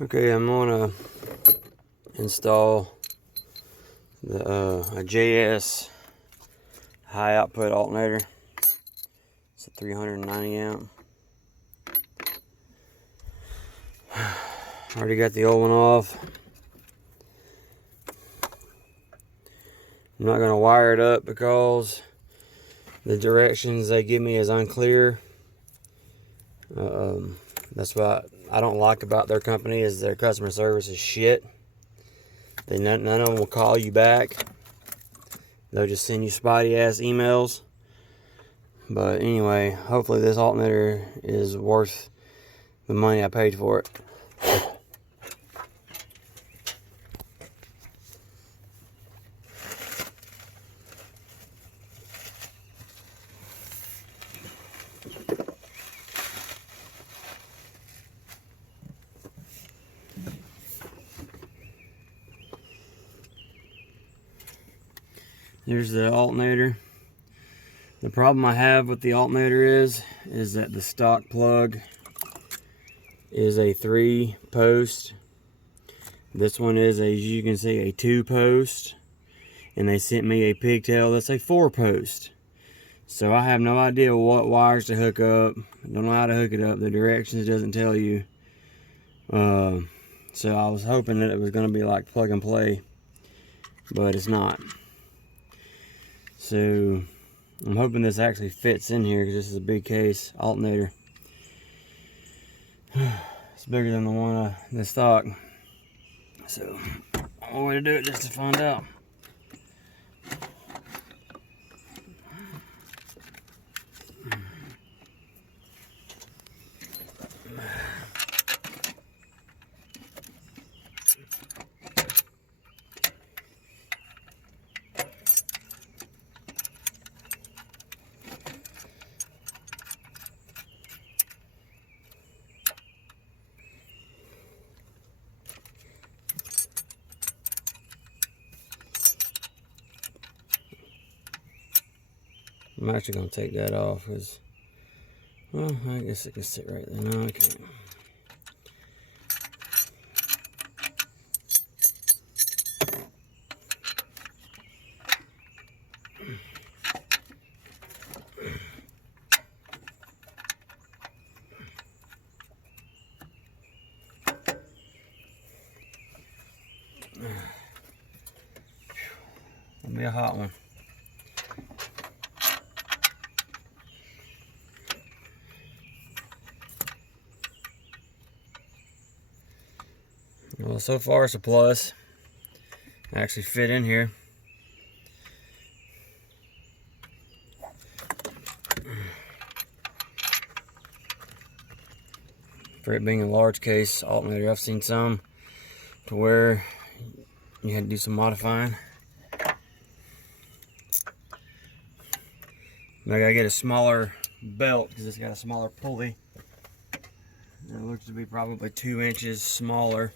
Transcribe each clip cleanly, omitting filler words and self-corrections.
Okay, I'm gonna install a JS high output alternator. It's a 390 amp. Already got the old one off. I'm not gonna wire it up because the directions they give me is unclear. That's what I don't like about their company, is their customer service is shit. None of them will call you back. They'll just send you spotty ass emails. But anyway, hopefully this alternator is worth the money I paid for it. Here's the alternator. The problem I have with the alternator is that the stock plug is a 3-post. This one is, as you can see, a 2-post. And they sent me a pigtail that's a 4-post. So I have no idea what wires to hook up. Don't know how to hook it up. The directions doesn't tell you. So I was hoping that it was going to be like plug and play, but it's not. So I'm hoping this actually fits in here, because this is a big case alternator. It's bigger than the one the stock. So I'm going to do it just to find out. I'm actually going to take that off because, well, I guess it can sit right there. No, I can't. It'll be a hot one. Well, so far it's a plus. I actually fit in here. For it being a large case alternator, I've seen some to where you had to do some modifying. I gotta get a smaller belt because it's got a smaller pulley. It looks to be probably 2 inches smaller.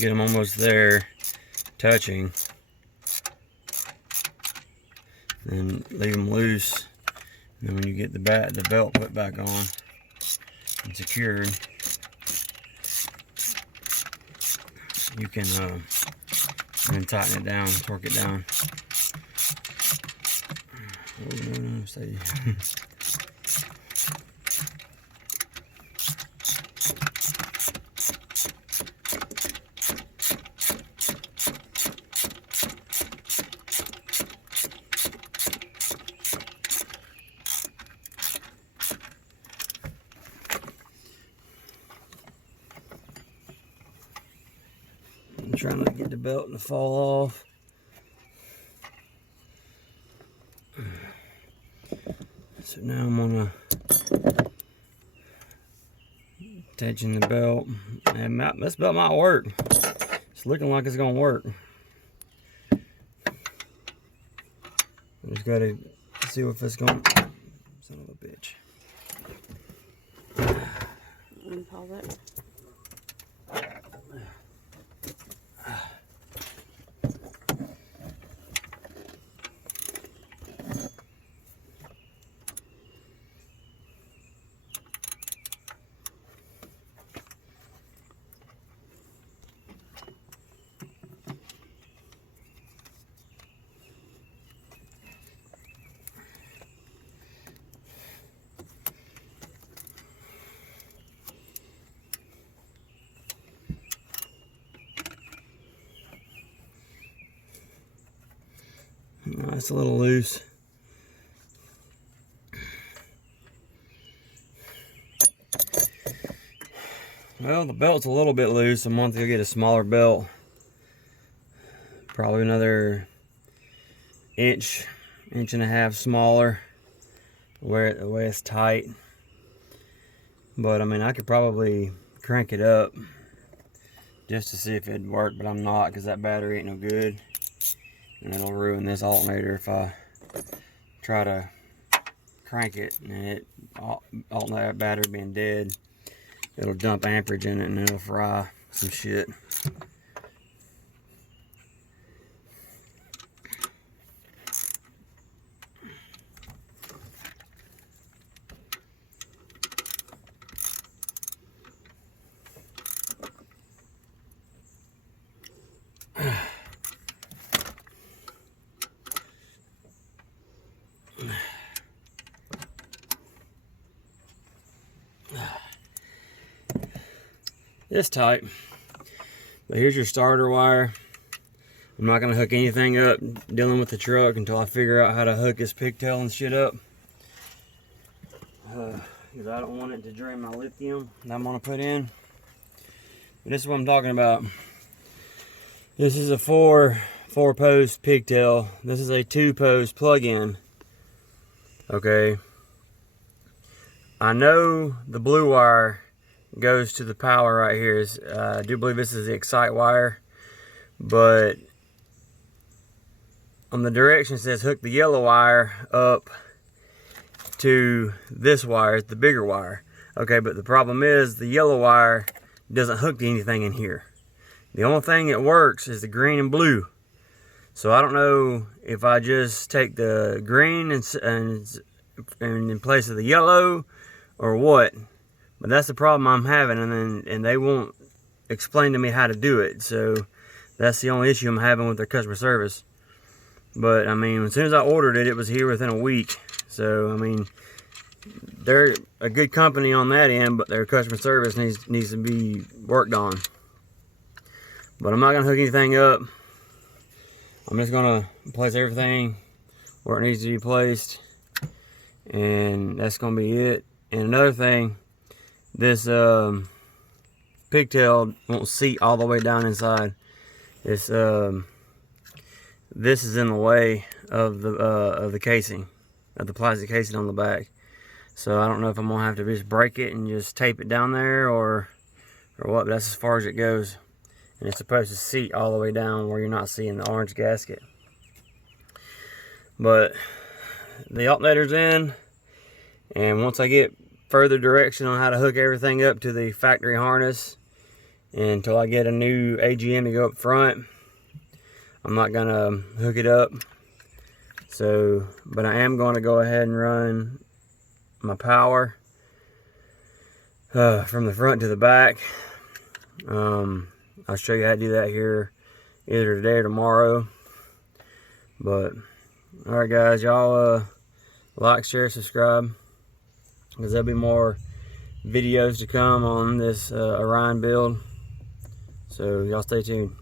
Get them almost there, touching, then leave them loose. And then when you get the belt put back on and secured, you can then tighten it down, torque it down. Oh, no, stay. trying not to get the belt to fall off. So now I'm gonna tension the belt, and this belt might work. It's looking like it's gonna work. I just gotta see if it's gonna. Son of a bitch. Unpause it. No, it's a little loose. Well, the belt's a little bit loose. I'm going to get a smaller belt. Probably another inch and a half smaller, the way it's tight. But I mean, I could probably crank it up just to see if it'd work, but I'm not, because that battery ain't no good. And it'll ruin this alternator if I try to crank it, and alternator battery being dead, it'll dump amperage in it and it'll fry some shit. It's tight, but here's your starter wire. I'm not gonna hook anything up dealing with the truck until I figure out how to hook this pigtail and shit up, because I don't want it to drain my lithium that I'm gonna put in. But this is what I'm talking about. This is a four post pigtail. This is a 2-post plug-in. Okay, I know the blue wire goes to the power right here. I do believe this is the excite wire, but on the direction it says hook the yellow wire up to this wire, the bigger wire. Okay, but the problem is the yellow wire doesn't hook to anything in here. The only thing that works is the green and blue. So I don't know if I just take the green and in place of the yellow or what. But that's the problem I'm having, and they won't explain to me how to do it. So that's the only issue I'm having with their customer service. But I mean, as soon as I ordered it, it was here within a week. So I mean, they're a good company on that end, but their customer service needs to be worked on. But I'm not gonna hook anything up. I'm just gonna place everything where it needs to be placed, and that's gonna be it. And another thing, this pigtail won't seat all the way down inside. It's this is in the way of the casing, of the plastic casing on the back. So I don't know if I'm gonna have to just break it and just tape it down there or what. But that's as far as it goes. And it's supposed to seat all the way down where you're not seeing the orange gasket. But the alternator's in, and once I get further direction on how to hook everything up to the factory harness, and until I get a new AGM to go up front, I'm not gonna hook it up. So, but I am going to go ahead and run my power from the front to the back. I'll show you how to do that here either today or tomorrow. But alright guys, y'all like, share, subscribe, because there'll be more videos to come on this Orion build. So y'all stay tuned.